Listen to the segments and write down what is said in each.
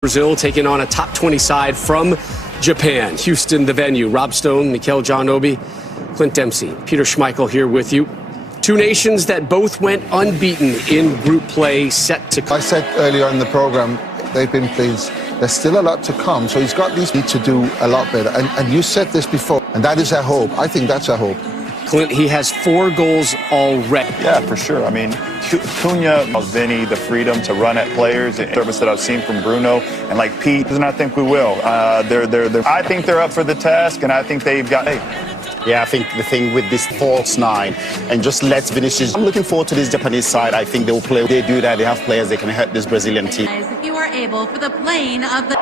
Brazil taking on a top 20 side from Japan. Houston, the venue. Rob Stone, Mikel John Obi, Clint Dempsey, Peter Schmeichel here with you. Two nations that both went unbeaten in group play, set to... I said earlier in the program, they've been pleased. There's still a lot to come, so he's got these need to do a lot better. And you said this before, and that is our hope. I think that's our hope. Clint, he has 4 goals already. Yeah, for sure. I mean, Cunha, Vinny, the freedom to run at players, the service that I've seen from Bruno, and like Pete, and I think we will. I think they're up for the task, and I think they've got... Yeah, I think the thing with this false 9 and just let Vinicius. I'm looking forward to this Japanese side. I think they will play. They do that. They have players that can hurt this Brazilian team. If you are able for the playing of the...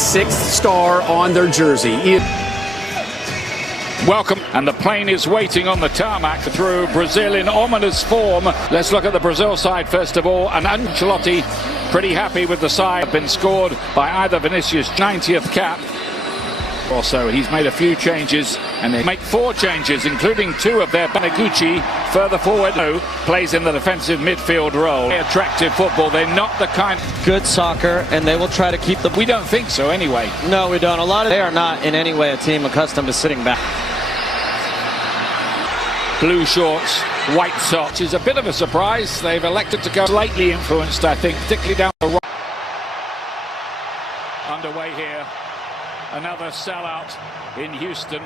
Sixth star on their jersey. Welcome, and the plane is waiting on the tarmac through Brazil in ominous form. Let's look at the Brazil side first of all, and Ancelotti pretty happy with the side. Been scored by either Vinicius, 90th cap. Also, he's made a few changes, and they make 4 changes, including 2 of their Banaguchi further forward. Plays in the defensive midfield role. Attractive football. They're not the kind. Good soccer, and they will try to keep them. We don't think so, anyway. No, we don't. They are not in any way a team accustomed to sitting back. Blue shorts, white socks is a bit of a surprise. They've elected to go slightly influenced, I think, particularly down the right. Underway here. Another sellout in Houston.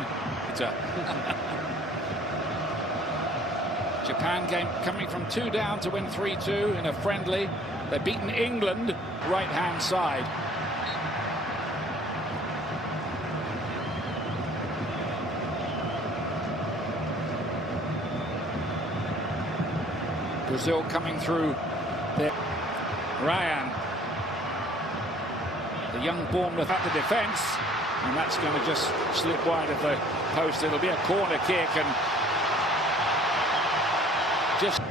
Japan game coming from 2 down to win 3-2 in a friendly. They've beaten England, right-hand side. Brazil coming through there. Ryan. The young Bournemouth at the defence, and that's going to just slip wide of the post. It'll be a corner kick, and just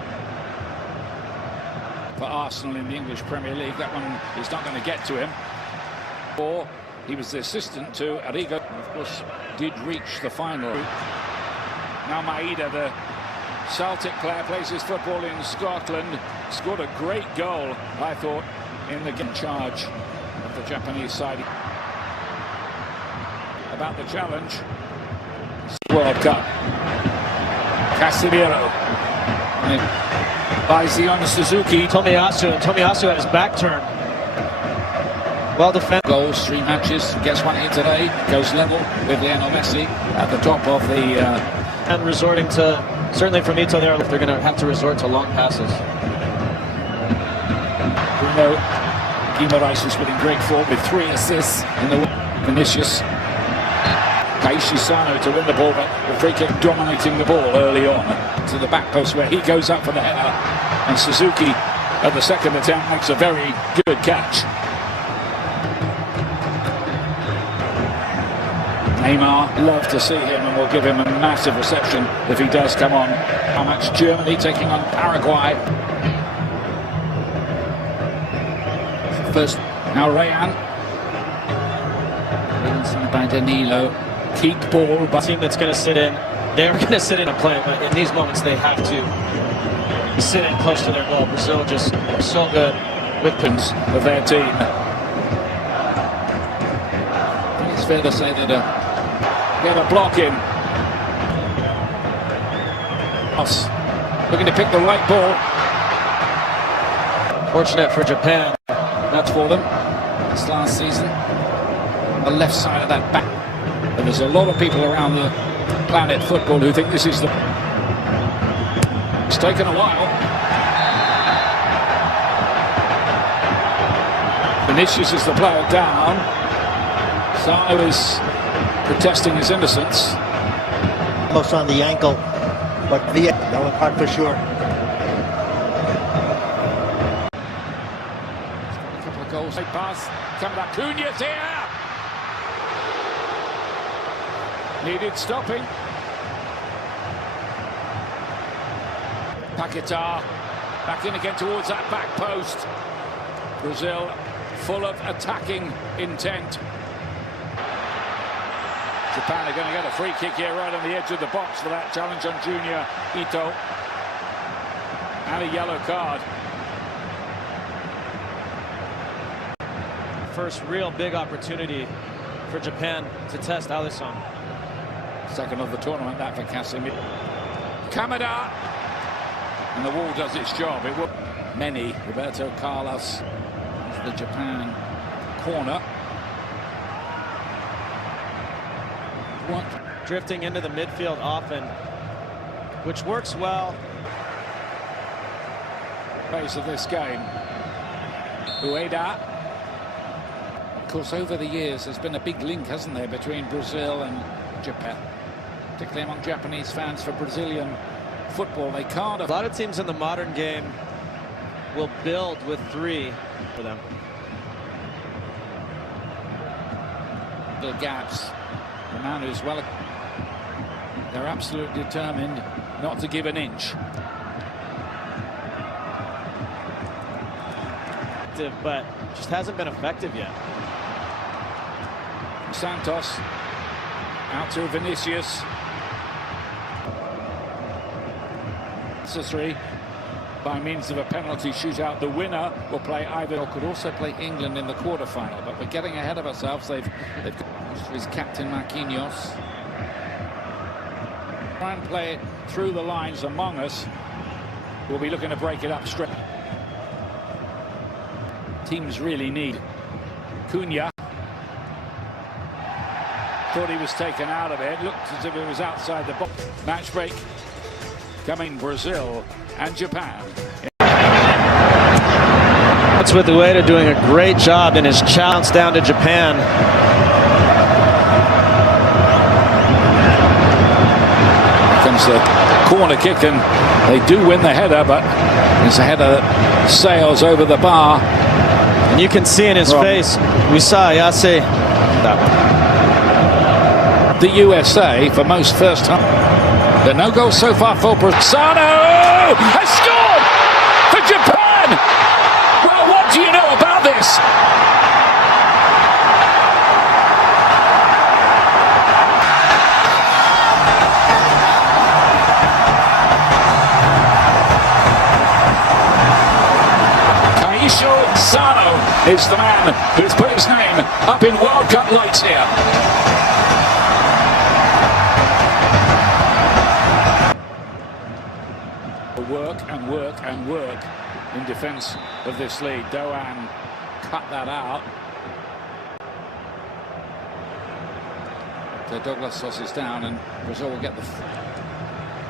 for Arsenal in the English Premier League, that one is not going to get to him. Or he was the assistant to Arrigo, and of course did reach the final. Now Maeda, the Celtic player, plays his football in Scotland, scored a great goal, I thought, in the game charge of the Japanese side. About the challenge. World Cup. Casemiro. By Zion Suzuki. Tomiyasu had his back turned. Well defended. Goals, 3 matches. Gets one here today. Goes level with Lionel Messi at the top of the... And resorting to, certainly from Ito there, if they're going to have to resort to long passes. Bruno Guimaraes has been in great form with 3 assists in the Vinicius. Kaishi Sano to win the ball, but the free kick dominating the ball early on to the back post where he goes up for the header, and Suzuki at the second attempt makes a very good catch. Neymar, love to see him, and we'll give him a massive reception if he does come on. How much Germany taking on Paraguay. First, now Rayan. By Danilo. Keep ball. But team that's going to sit in, they're going to sit in and play, but in these moments they have to sit in close to their goal. Brazil just so good with pins of their team. I think it's fair to say that get a block in. Looking to pick the right ball. Fortunate for Japan. That's for them. This last season, the left side of that back. And there's a lot of people around the planet football who think this is the... It's taken a while. Vinicius is the player down. Sano is protesting his innocence. Almost on the ankle, but that was hard for sure. A couple of goals. Late pass coming up. Cunha's here. Needed stopping. Paquetá back in again towards that back post. Brazil full of attacking intent. Japan are going to get a free kick here right on the edge of the box for that challenge on Junior Ito. And a yellow card. First real big opportunity for Japan to test Alisson. Second of the tournament, that for Casemiro. Kamada. And the wall does its job. It will. Many. Roberto Carlos. The Japan corner. What? Drifting into the midfield often, which works well. Pace of this game. Ueda. Of course, over the years, there's been a big link, hasn't there, between Brazil and Japan, particularly among Japanese fans for Brazilian football. They can't. A lot of teams in the modern game will build with three for them. Little gaps. The man who's well. They're absolutely determined not to give an inch. But just hasn't been effective yet. Santos out to Vinicius. Necessary by means of a penalty shootout. The winner will play either, or could also play England in the quarterfinal. But we're getting ahead of ourselves. They've his captain Marquinhos. Try and play it through the lines among us. We'll be looking to break it up straight. Teams really need Cunha. Thought he was taken out of it. Looked as if it was outside the box. Match break coming Brazil and Japan. That's with Ueda doing a great job in his challenge down to Japan. Here comes the corner kick, and they do win the header, but it's a header that sails over the bar. And you can see in his face, we saw Yase. That one. The USA for most first time. There are no goals so far for Sano has scored for Japan. Well, what do you know about this? Sano is the man who's put his name up in World Cup lights here. Work and work and work in defence of this lead. Doan cut that out. So Douglas tosses down, and Brazil will get the...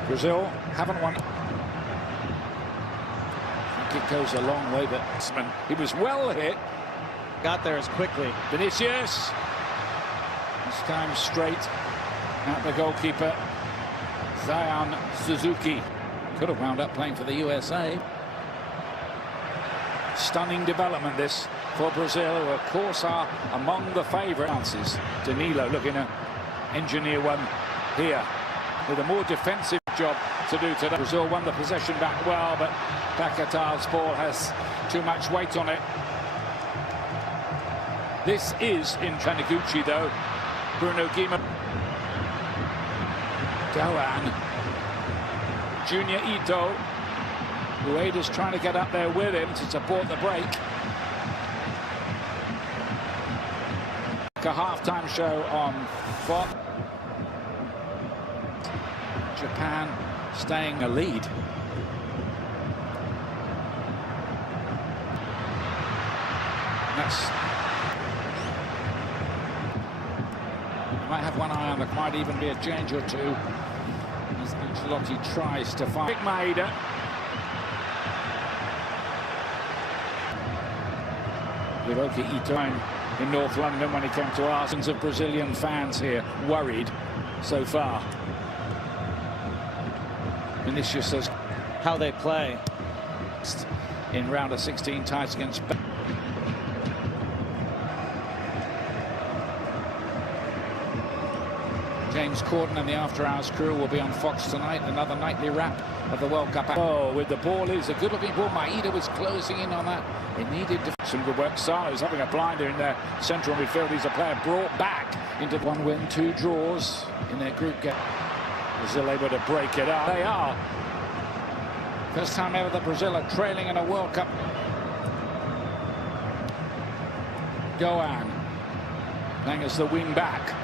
Brazil haven't won. It goes a long way, but he was well hit. Got there as quickly. Vinicius. This time straight at the goalkeeper, Zion Suzuki. Could have wound up playing for the USA. Stunning development this for Brazil, who of course are among the favourites. Danilo looking to engineer one here with a more defensive job to do today. Brazil won the possession back well, but Paquetá's ball has too much weight on it. This is in Taniguchi, though. Bruno Guimaraes. Doan. Junior Ito. Ueda's trying to get up there with him to support the break. A half-time show on Fox. Japan staying a lead. That's might have one eye on the, might even be a change or two as Ancelotti tries to find Maeda. Hiroki Ito in North London when he came to Arsenal. Of Brazilian fans here worried so far. Vinicius says How they play. in round of 16 ties against James Corden and the After Hours crew will be on Fox tonight. Another nightly wrap of the World Cup. Oh, with the ball is a good-looking ball. Maeda was closing in on that. It needed some good work. Salo's having a blinder in their central midfield. He's a player brought back into 1 win, 2 draws in their group game. Brazil able to break it up. They are. First time ever that Brazil are trailing in a World Cup. Goan playing as the wing back.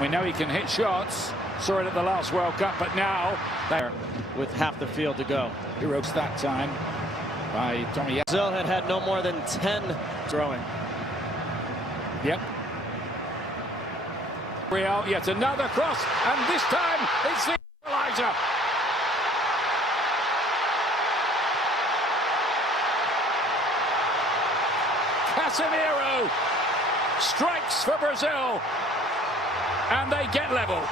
We know he can hit shots. Saw it at the last World Cup, but now they're With half the field to go. Heroes that time by Tommy. Brazil had no more than 10 throwing. Yep. Real, yet another cross, and this time it's the equalizer. Casemiro strikes for Brazil, and they get level.